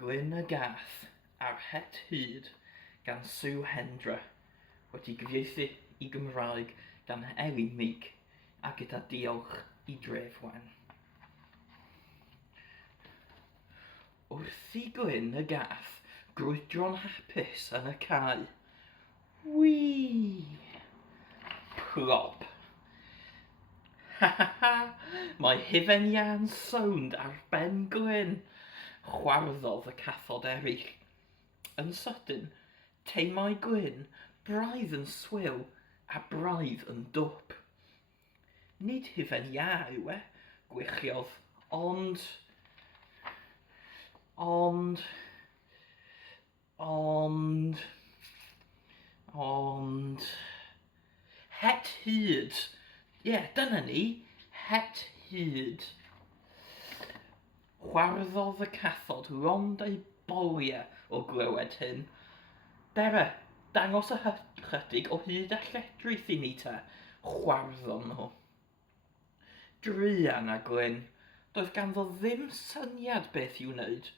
Glyn y Gath a'r Het Hyd gan Sue Hendra, wedi gyfieithu I Gymraeg gan Elin Meek a gyda diolch I Dref Wen. Wrth I Glyn y Gath grwydro'n hapus yn y cae. Wii! Plop! Ha ha ha! Mae hufen Ian sownd ar ben Glyn, chwarddodd y cathod eraill. Yn sydyn, teimai Glyn braidd yn swyl a braidd yn dwp. Nid hufen Ia yw e, gwichiodd, ond... Het Hyd. Dyna ni, Het Hyd. Chwarddodd y cathod rond ei boliau o glywed hyn. Dere, dangos y chydig o hyd a lledrith I ni te, chwarddon nhw. Druan a Glyn, doedd ganddo ddim syniad beth i'w wneud.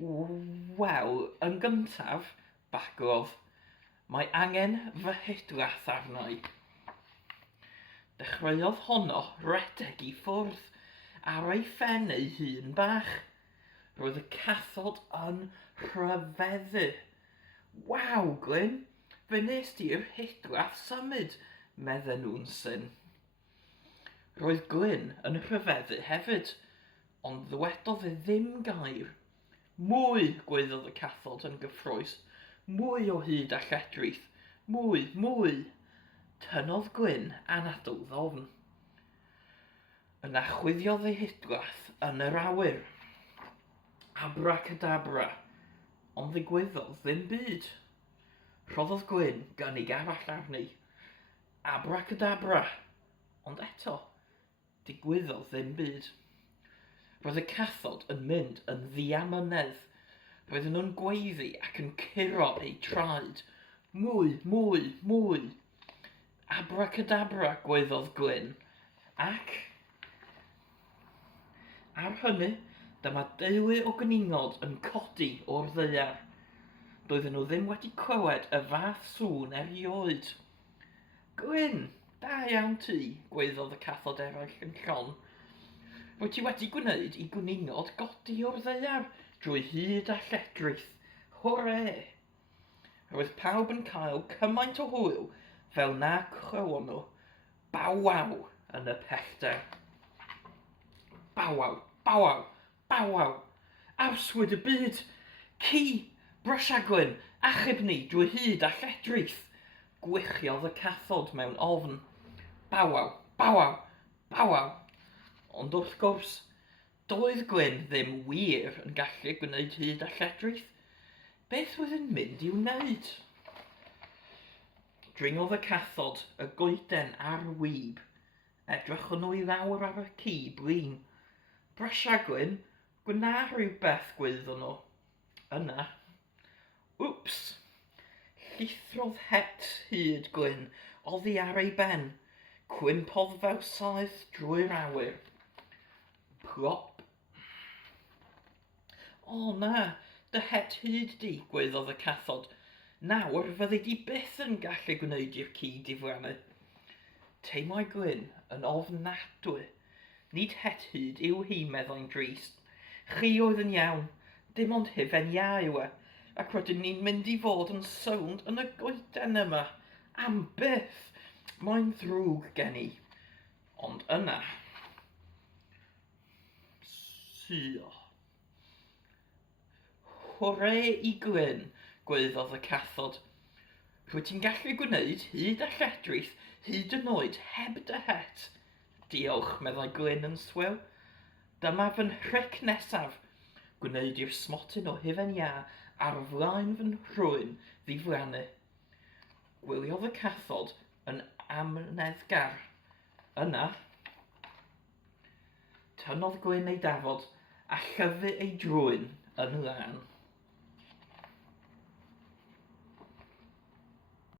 Wel, yn gyntaf, bagrodd, mae angen fy hydlath arnau. Dechreuodd honno redeg I ffwrdd ar ei phen ei hun bach. Roedd y cathod yn rhyfeddu. Waw, Glyn, fe nes ti'r hydlath symud, medden nhw'n syn. Roedd Glyn yn rhyfeddu hefyd, ond ddwedodd e ddim gair. Mwy, gwaeddodd y cathod yn gyffrous. Mwy o hyd a lledrith. Mwy. Tynnodd Glyn anadl ddofn. Yna chwyddodd ei hydlath yn yr awyr. Abracadabra, ond ddigwyddodd ddim byd. Rhoddodd Glyn gynnig arall arni. Abracadabra, ond eto, digwyddodd ddim byd. Roedd y cathod yn mynd yn ddiamynedd. Roedden nhw'n gweiddi ac yn curo eu traed. Mwy. Abracadabra, gwaeddodd Glyn. Ac ar hynny, dyma deulu o gwningod yn codi o'r ddaear. Doedden nhw ddim wedi clywed y fath sŵn erioed. Glyn, da iawn ti, gwaeddodd y cathod eraill yn llon. Rwy ti wedi gwneud I gwningod godi o'r ddaear drwy hyd a lledrith. Hwre! Roedd pawb yn cael cymaint o hwyl fel na chlywon nhw. Bawaw yn y pellter. Bawaw. Arswyd y byd. Ci, brysia Glyn, achub ni drwy hyd a lledrith. Gwichiodd y cathod mewn ofn. Bawaw. Ond wrth gwrs, doedd Glyn ddim wir yn gallu gwneud hyd a lledrith. Beth oedd yn mynd i'w wneud? Dringodd y cathod y goeden a'r wyb. Edrychon nhw I lawr ar y ci blin. Brysia Glyn, gwna rhywbeth gwyddon nhw. Yna. Wps! Llithrodd Het Hyd Glyn oddi ar ei ben. Cwympodd fewsaeth drwy'r awyr. Plop. O na, dy Het Hyd di, gwaeddodd y cathod. Nawr fyddi di byth yn gallu gwneud i'r ci diflannu. Teimai Glyn yn ofnadwy. Nid Het Hyd yw hi, meddai'n drist. Chi oedd yn iawn, dim ond hufen Ia yw e, ac rydyn ni'n mynd I fod yn sownd yn y goeden yma. Am byth, mae'n ddrwg gen I. Ond yna... Sio. Hwre I Glyn, gwaeddodd y cathod. Rwy ti'n gallu gwneud hyd a lledrith hyd yn oed heb dy het. Diolch, meddai Glyn yn swyl. Dyma fy nhrec nesaf. Gwneud i'r smotyn o hufen Ia ar flaen fy nhrwyn ddiflannu. Gwyliodd y cathod yn amneddgar. Yna, tynnodd Glyn ei dafod a llyfu ei drwyn yn lan.